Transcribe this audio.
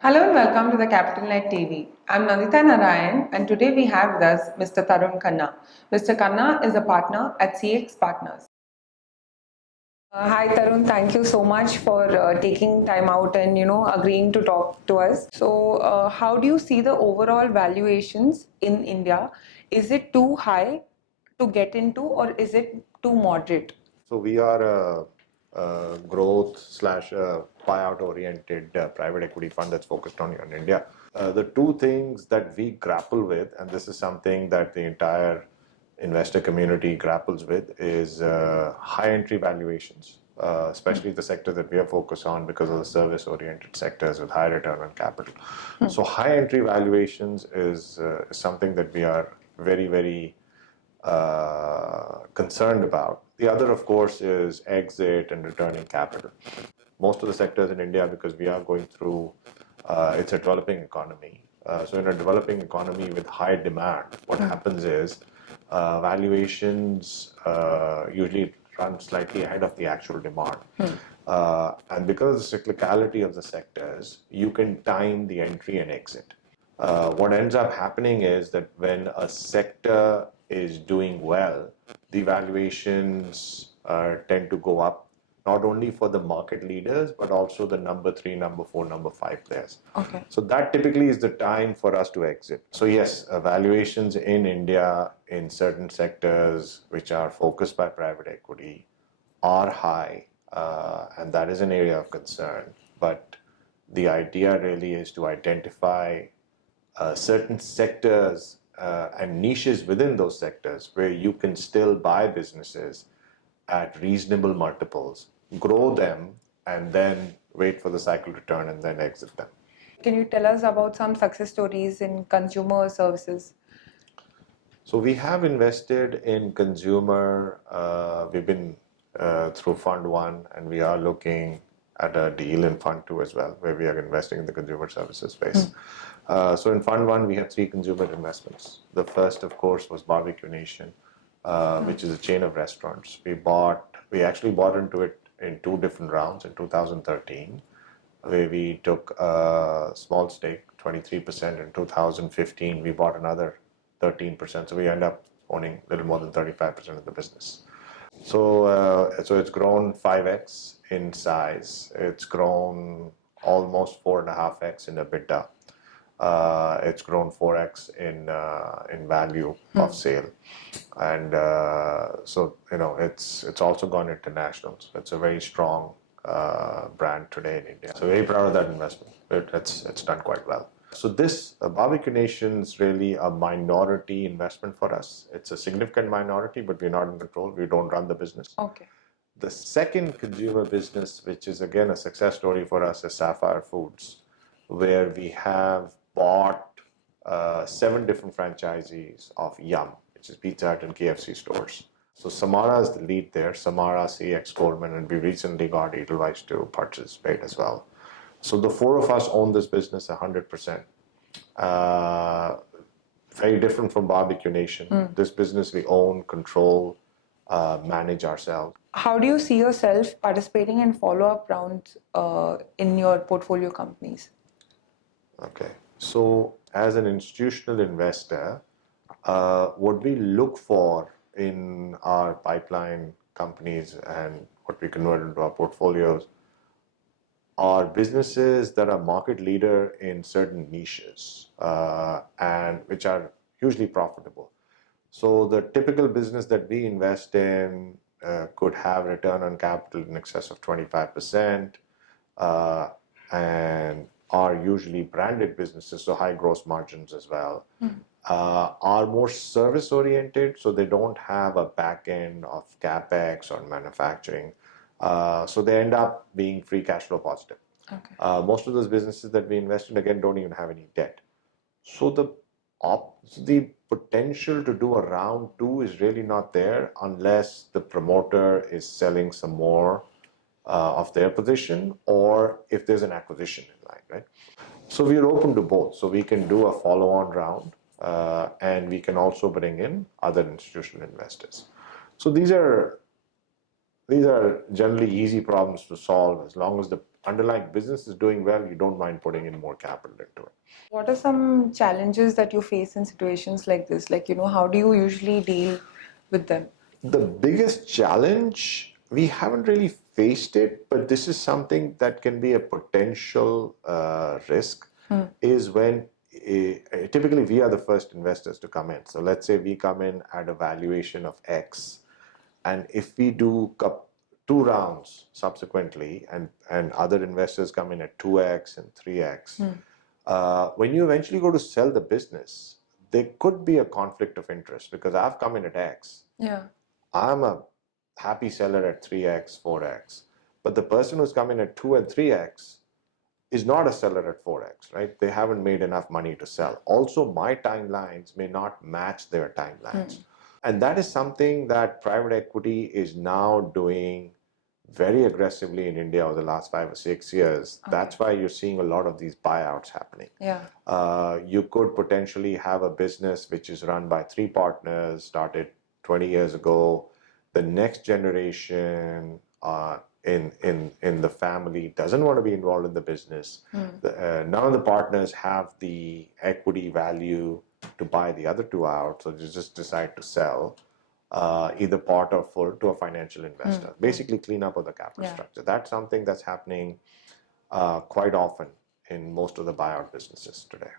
Hello and welcome to the Capital Net TV. I'm Nandita Narayan and today we have with us Mr. Tarun Khanna. Mr. Khanna is a partner at CX Partners. Hi Tarun, thank you so much for taking time out and agreeing to talk to us. So, how do you see the overall valuations in India? Is it too high to get into, or is it too moderate? So we are a growth slash buyout oriented private equity fund that's focused on India. The two things that we grapple with, and this is something that the entire investor community grapples with, is high entry valuations, especially the sector that we are focused on because of the service oriented sectors with high return on capital. So high entry valuations is something that we are very concerned about. The other, of course, is exit and returning capital. Most of the sectors in India, because we are going through, it's a developing economy. So in a developing economy with high demand, what happens is valuations usually run slightly ahead of the actual demand. And because of the cyclicality of the sectors, you can time the entry and exit. What ends up happening is that when a sector is doing well, the valuations tend to go up, not only for the market leaders, but also the number 3, number 4, number 5 players. Okay. So that typically is the time for us to exit. So yes, valuations in India in certain sectors which are focused by private equity are high, and that is an area of concern. But the idea really is to identify certain sectors and niches within those sectors where you can still buy businesses at reasonable multiples, grow them, and then wait for the cycle to turn and then exit them. Can you tell us about some success stories in consumer services? So we have invested in consumer. We've been through Fund 1, and we are looking at a deal in Fund 2 as well, where we are investing in the consumer services space. So in Fund 1, we have 3 consumer investments. The first, of course, was Barbecue Nation, which is a chain of restaurants. We actually bought into it in 2 different rounds in 2013, where we took a small stake, 23%. In 2015, we bought another 13%. So we end up owning a little more than 35% of the business. So it's grown 5x in size. It's grown almost 4.5x in EBITDA. It's grown 4x in value of sale, and so it's also gone international. So it's a very strong brand today in India. So very proud of that investment. It's done quite well. So this Barbecue Nation is really a minority investment for us. It's a significant minority, but we're not in control. We don't run the business. Okay. The second consumer business, which is again a success story for us, is Sapphire Foods, where we have bought 7 different franchisees of Yum, which is Pizza Hut and KFC stores. So Samara is the lead there, Samara, CX, Coleman, and we recently got Edelweiss to participate as well. So the 4 of us own this business 100%. Very different from Barbecue Nation. This business we own, control, manage ourselves. How do you see yourself participating in follow-up rounds in your portfolio companies? Okay. So as an institutional investor, what we look for in our pipeline companies and what we convert into our portfolios are businesses that are market leader in certain niches and which are hugely profitable. So the typical business that we invest in could have return on capital in excess of 25% and are usually branded businesses, so high gross margins as well. Are more service oriented, so they don't have a back end of capex or manufacturing. So they end up being free cash flow positive. Okay. Most of those businesses that we invest in, again, don't even have any debt. So the potential to do a round 2 is really not there unless the promoter is selling some more of their position or if there's an acquisition in line, right? So we're open to both. So we can do a follow-on round and we can also bring in other institutional investors. So these are these are generally easy problems to solve. As long as the underlying business is doing well, you don't mind putting in more capital into it. What are some challenges that you face in situations like this? Like, how do you usually deal with them? The biggest challenge, we haven't really faced it, but this is something that can be a potential risk, is when typically we are the first investors to come in. So let's say we come in at a valuation of X, and if we do two rounds subsequently, and other investors come in at 2x and 3x, when you eventually go to sell the business, there could be a conflict of interest because I've come in at X. Yeah. I'm a happy seller at 3x, 4x, but the person who's come in at 2 and 3x is not a seller at 4x, right? They haven't made enough money to sell. Also, my timelines may not match their timelines. And that is something that private equity is now doing very aggressively in India over the last 5 or 6 years. Okay. That's why you're seeing a lot of these buyouts happening. Yeah. You could potentially have a business which is run by 3 partners, started 20 years ago. The next generation in the family doesn't want to be involved in the business. None of the partners have the equity value to buy the other 2 out, so they just decide to sell either part or full to a financial investor. Basically clean up of the capital structure. That's something that's happening quite often in most of the buyout businesses today.